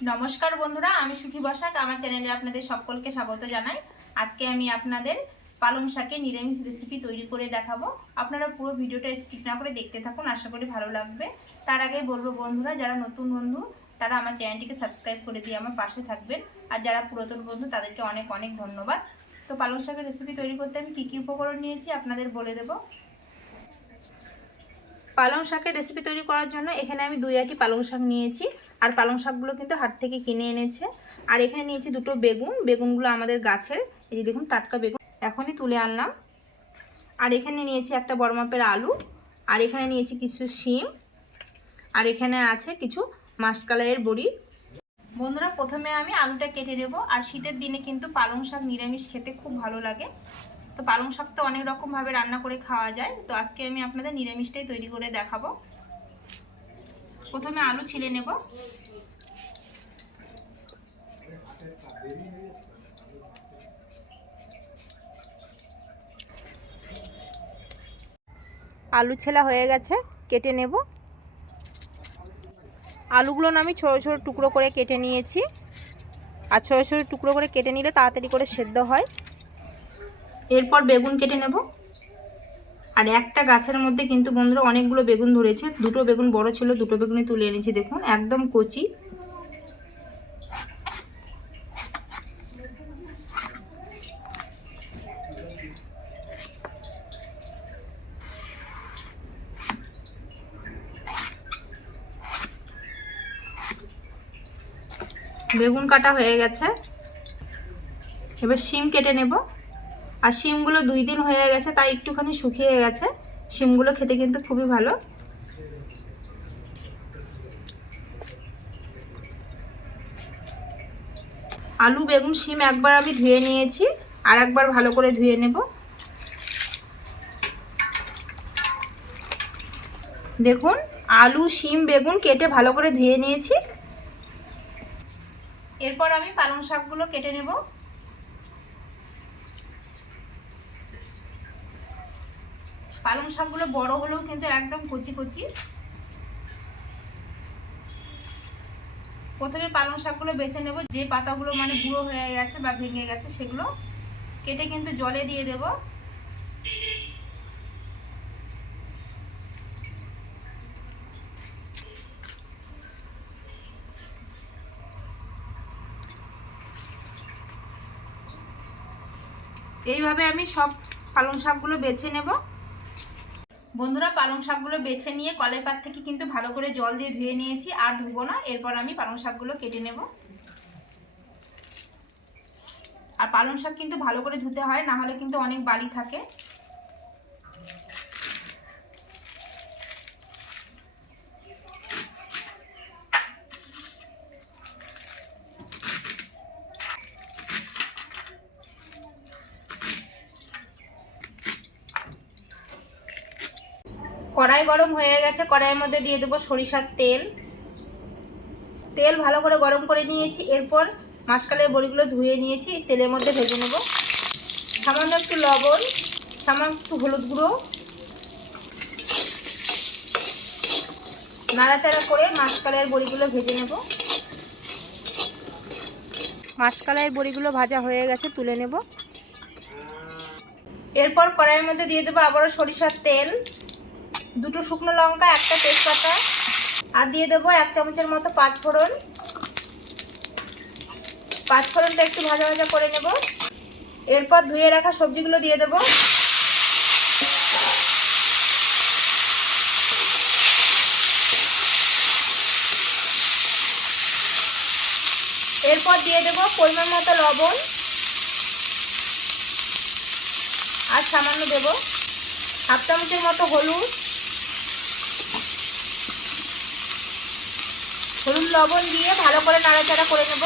নমস্কার বন্ধুরা, আমি সুখী বসাক। আমার চ্যানেলে আপনাদের সকলকে স্বাগত জানাই। আজকে আমি আপনাদের পালং শাকের নিরামিষ রেসিপি তৈরি করে দেখাবো। আপনারা পুরো ভিডিওটা স্কিপ না করে দেখতে থাকুন, আশা করি ভালো লাগবে। তার আগে বলব বন্ধুরা, যারা নতুন বন্ধু, তারা আমার চ্যানেলটিকে সাবস্ক্রাইব করে দিয়ে আমার পাশে থাকবেন। আর যারা পুরাতন বন্ধু, তাদেরকে অনেক অনেক ধন্যবাদ। তো পালং শাকের রেসিপি তৈরি করতে আমি কী কী উপকরণ নিয়েছি আপনাদের বলে দেবো। পালং শাকের রেসিপি তৈরি করার জন্য এখানে আমি দুই আটি পালং শাক নিয়েছি। আর পালং শাকগুলো কিন্তু হাট থেকে কিনে এনেছে। আর এখানে নিয়েছি দুটো বেগুন। বেগুনগুলো আমাদের গাছের। এই যে দেখুন, টাটকা বেগুন। এখনই তুলে আনলাম। আর এখানে নিয়েছি একটা বড় মাপের আলু। আর এখানে নিয়েছি কিছু শিম। আর এখানে আছে কিছু মাসকালাইয়ের বড়ি। বন্ধুরা, প্রথমে আমি আলুটা কেটে নেব। আর শীতের দিনে কিন্তু পালং শাক নিরামিষ খেতে খুব ভালো লাগে। তো পালং শাক তো অনেক রকমভাবে রান্না করে খাওয়া যায়। তো আজকে আমি আপনাদের নিরামিষটাই তৈরি করে দেখাবো। প্রথমে আলু ছিলে নেব। আলু ছেলা হয়ে গেছে, কেটে নেব। আলুগুলো আমি ছোটো ছোটো টুকরো করে কেটে নিয়েছি। আর ছোটো ছোটো টুকরো করে কেটে নিলে তাড়াতাড়ি করে সেদ্ধ হয়। এরপর বেগুন কেটে নেব। আর একটা গাছের মধ্যে কিন্তু বন্ধুরা অনেকগুলো বেগুন ধরেছে। দুটো বেগুন বড় ছিল, দুটো বেগুনই তুলে এনেছি, দেখুন, একদম কচি। বেগুন কাটা হয়ে গেছে। এবার শিম কেটে নেব। আর শিমগুলো দুই দিন হয়ে গেছে, তাই একটুখানি শুকিয়ে গেছে। শিমগুলো খেতে কিন্তু খুবই ভালো। আলু, বেগুন, শিম একবার আমি ধুয়ে নিয়েছি, আর একবার ভালো করে ধুয়ে নেব। দেখুন, আলু, শিম, বেগুন কেটে ভালো করে ধুয়ে নিয়েছি। এরপর আমি পালং শাকগুলো কেটে নেব। পালং শাকগুলো বড় হলেও কিন্তু একদম কচি কচি। প্রথমে পালং শাকগুলো বেছে নেব, যে পাতাগুলো মানে বুড়ো হয়ে গেছে বা ভেঙে গেছে সেগুলো কেটে কিন্তু জলে দিয়ে দেব। এইভাবে আমি সব পালং শাকগুলো বেছে নেব। বন্ধুরা পালং শাকগুলো বেছে নিয়ে কলাই পাত থেকে কিন্তু ভালো করে জল দিয়ে ধুয়ে নিয়েছি, আর ধুবো না। এরপর আমি পালং শাকগুলো কেটে নেব। আর পালং শাক কিন্তু ভালো করে ধুতে হয়, না হলে কিন্তু অনেক বালি থাকে। কড়াই গরম হয়ে গেছে, কড়াইয়ের মধ্যে দিয়ে দেবো সরিষার তেল। তেল ভালো করে গরম করে নিয়েছি, এরপর মাসকালের বড়িগুলো ধুয়ে নিয়েছি তেলের মধ্যে ভেজে নেব। সামান্য একটু লবণ, সামান্য একটু হলুদ গুঁড়ো। নাড়াচাড়া করে মাসকালের বড়িগুলো ভেজে নেব। মাসকালের বড়িগুলো ভাজা হয়ে গেছে, তুলে নেব। এরপর কড়াইয়ের মধ্যে দিয়ে দেবো আবারও সরিষার তেল। দুটো শুকনো লঙ্কা, একটা তেজপাতা, আর দিয়ে দেবো এক চামচের মতো পাঁচ ফোড়ন পাঁচ ফোড়নটা একটু ভাজা ভাজা করে নেব। এরপর ধুয়ে রাখা সবজিগুলো দিয়ে দেবো। এরপর দিয়ে দেব পরিমাণ মতো লবণ। আর সামান্য দেব হাফ চামচের মতো হলুদ। হলুদ লবণ দিয়ে ভালো করে নাড়াচাড়া করে নেব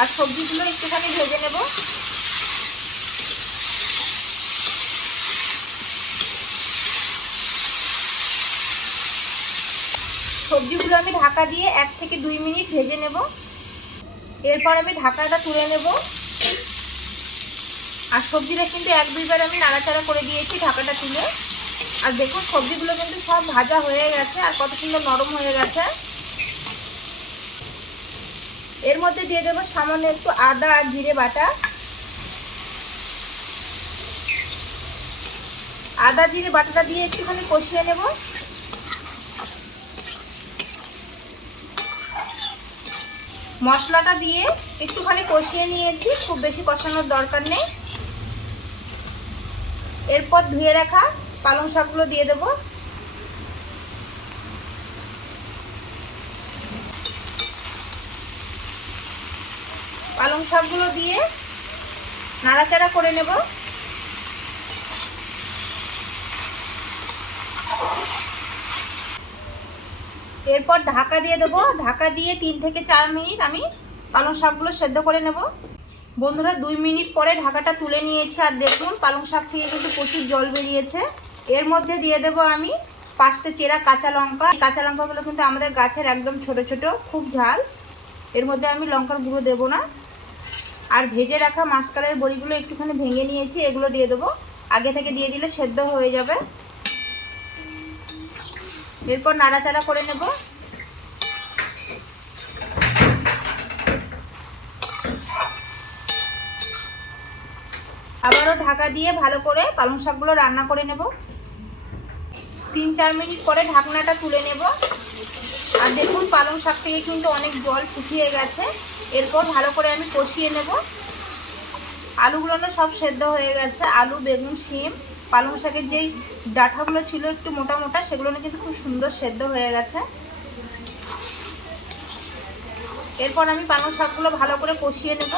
আর সবজিগুলো একটুখানি ভেজে নেব। সবজিগুলো আমি ঢাকা দিয়ে এক থেকে দুই মিনিট ভেজে নেব। এরপর আমি ঢাকাটা তুলে নেব। আর সবজিটা কিন্তু এক দুইবার আমি নাড়াচাড়া করে দিয়েছি ঢাকাটা তুলে। আর দেখুন সবজিগুলো কিন্তু সব ভাজা হয়ে গেছে আর কত সুন্দর নরম হয়ে গেছে। এর মধ্যে দিয়ে দেবো সামান্য একটু আদা আর জিরে বাটা। আদা, জিরে, বাটাটা দিয়ে একটুখানি কষিয়ে নেব। মশলাটা দিয়ে একটুখানি কষিয়ে নিয়েছি, খুব বেশি কষানোর দরকার নেই। এরপর ধুয়ে রাখা পালং শাকগুলো দিয়ে দেব। পালং শাকগুলো দিয়ে নাড়াচাড়া করে নেব। এরপর ঢাকা দিয়ে দেবো। ঢাকা দিয়ে তিন থেকে চার মিনিট আমি পালং শাকগুলো সেদ্ধ করে নেব। বন্ধুরা, দুই মিনিট পরে ঢাকাটা তুলে নিয়েছি। আর দেখুন, পালং শাক থেকে কিন্তু প্রচুর জল বেরিয়েছে। এর মধ্যে দিয়ে দেব আমি পাঁচটা চেরা কাঁচা লঙ্কা। কাঁচা লঙ্কাগুলো কিন্তু আমাদের গাছের একদম ছোট ছোট, খুব ঝাল। এর মধ্যে আমি লঙ্কার গুঁড়ো দেবো না। আর ভেজে রাখা মাসকালের বড়িগুলো একটুখানি ভেঙে নিয়েছি, এগুলো দিয়ে দেবো। আগে থেকে দিয়ে দিলে সেদ্ধ হয়ে যাবে। এরপর নাড়াচাড়া করে নেব। আবারও ঢাকা দিয়ে ভালো করে পালং শাকগুলো রান্না করে নেব। তিন চার মিনিট পরে ঢাকনাটা তুলে নেব। আর দেখুন, পালং শাক থেকে কিন্তু অনেক জল শুকিয়ে গেছে। এরপর ভালো করে আমি কষিয়ে নেব। আলুগুলো সব সেদ্ধ হয়ে গেছে। আলু, বেগুন, শিম, পালং শাকের যেই ডাঁটাগুলো ছিল একটু মোটা মোটা, সেগুলো কিন্তু খুব সুন্দর সেদ্ধ হয়ে গেছে। এরপর আমি পালং শাকগুলো ভালো করে কষিয়ে নেব।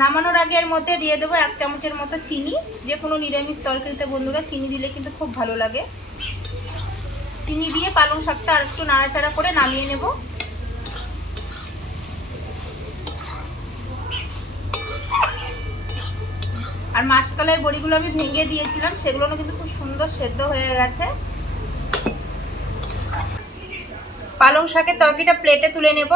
নামানোর আগে এর মধ্যে দিয়ে দেবো এক চামচের মতো চিনি। যে কোনো নিরামিষ তরকারিতে বন্ধুরা চিনি দিলে কিন্তু খুব ভালো লাগে। চিনি দিয়ে পালং শাকটা আর একটু নাড়াচাড়া করে নামিয়ে নেব। আর মাসকালের বড়িগুলো আমি ভেঙে দিয়েছিলাম সেগুলো কিন্তু খুব সুন্দর সেদ্ধ হয়ে গেছে। পালং শাকের তরকারিটা প্লেটে তুলে নেব।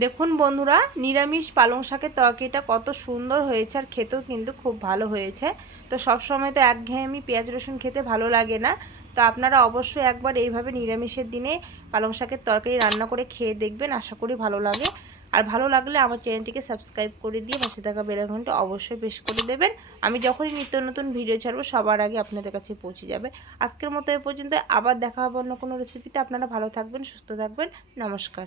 দেখুন বন্ধুরা, নিরামিষ পালং শাকের তরকারিটা কত সুন্দর হয়েছে আর খেতেও কিন্তু খুব ভালো হয়েছে। তো সব সময় তো একঘেয়েমি পেঁয়াজ, রসুন খেতে ভালো লাগে না। তো আপনারা অবশ্যই একবার এইভাবে নিরামিষের দিনে পালং শাকের তরকারি রান্না করে খেয়ে দেখবেন, আশা করি ভালো লাগে। আর ভালো লাগলে আমার চ্যানেলটিকে সাবস্ক্রাইব করে দিয়ে পাশে থাকা বেলাঘন্টা অবশ্যই বেশ করে দেবেন। আমি যখনই নিত্য নতুন ভিডিও ছাড়বো, সবার আগে আপনাদের কাছে পৌঁছে যাবে। আজকের মতো এ পর্যন্ত, আবার দেখা হবে অন্য কোনো রেসিপিতে আপনারা ভালো থাকবেন, সুস্থ থাকবেন। নমস্কার।